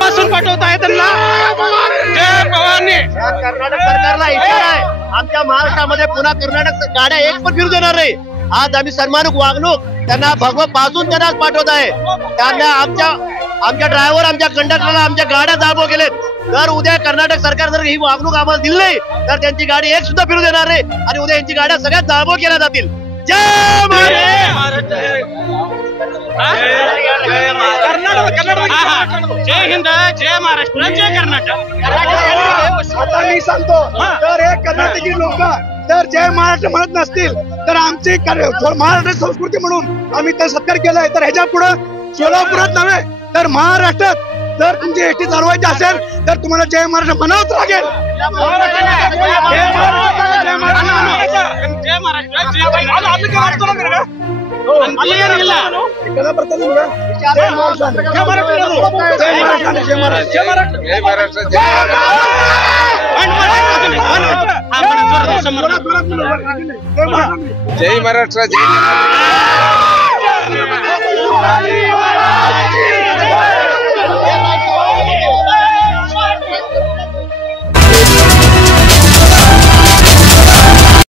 पासून पाठवताय त्यांना जय पवारने। कर्नाटक सरकारला इशारा आहे, आमच्या महाराष्ट्रामध्ये पुन्हा कर्नाटक गाड्या एक पण फिरू देणार नाही। आज आम्ही सन्मानिक वागणूक त्यांना भगवत पासून त्यांना पाठवत आहे। त्यांना आमच्या ड्रायव्हर, आमच्या कंडक्टरला आमच्या गाड्या दाबो केलेत। जर उद्या कर्नाटक सरकार जर ही वागणूक आम्हाला दिली नाही तर त्यांची गाडी एक सुद्धा फिरू देणार नाही आणि उद्या यांची गाड्या सगळ्यात दाबो केल्या जातील। जय महाराष्ट्र, जय हिंद, जय महाराष्ट्र, जय कर्नाटक। आता मी सांगतो, तर हे कर्नाटकी लोक जर जय महाराष्ट्र म्हणत नसतील तर आमची महाराष्ट्र संस्कृती म्हणून आम्ही तर सत्कार केलाय। तर ह्याच्या पुढे सोलापुरात नव्हे तर महाराष्ट्रात जर तुमची एसटी चालवायची असेल तर तुम्हाला जय महाराष्ट्र म्हणावंच लागेल। जय महाराष्ट्र, जय